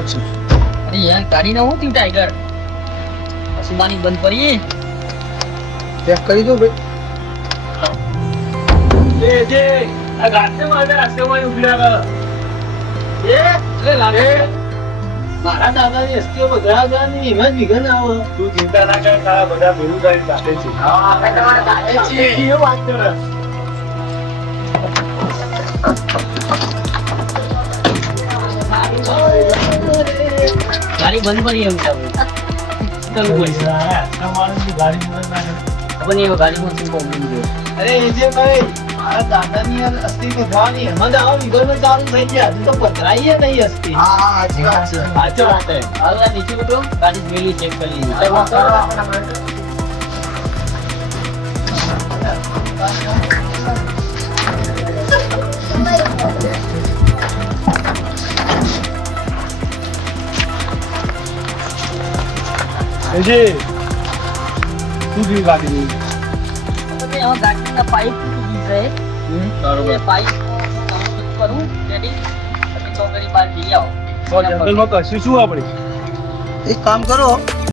Action. અરે યાર ગાડી ના હોતી ટાઈગર પછી માની બંધ પડી ચેક કરી દો ભાઈ. જે આ ગાડી માટે રસ્તામાં ઉભી રહે એ અરે લાગે મારા દાદાની અસ્થિઓ બધા હતા ને એમાં જ વિઘન આવે. તું ચિંતા ના કર, તારા બધા ભેગું કરીને સાથે છે. હા આપણે તમારા સાથે છીએ. એ વાત કરે. ગાડી બંધ પડી એમ છે ચાલુ બોલ તમારી ગાડી બંધ ના કરે. ખબર નહીં હવે ગાડીમાં શું પ્રોબ્લેમ છે. અરે જે ભાઈ મારા દાદાની અસ્થિ વિધવાની એમાં જ આવો વિઘન ચાલુ થઈ ગયા. હજુ તો પધરાઈએ નહીં અસ્થિ. હા સાચી વાત છે. સાચો વાત છે. હાલ નીચે ઉતરો ગાડી જોયેલી ચેક કરી જે શું થયું ગાડીની? ગાડીના પાઇપ તૂટી છે એ પાઇપ કરું રેડી પછી ચોકડી બહાર જઈ આવો જંગલમાં કશું શું આપણે એક કામ કરો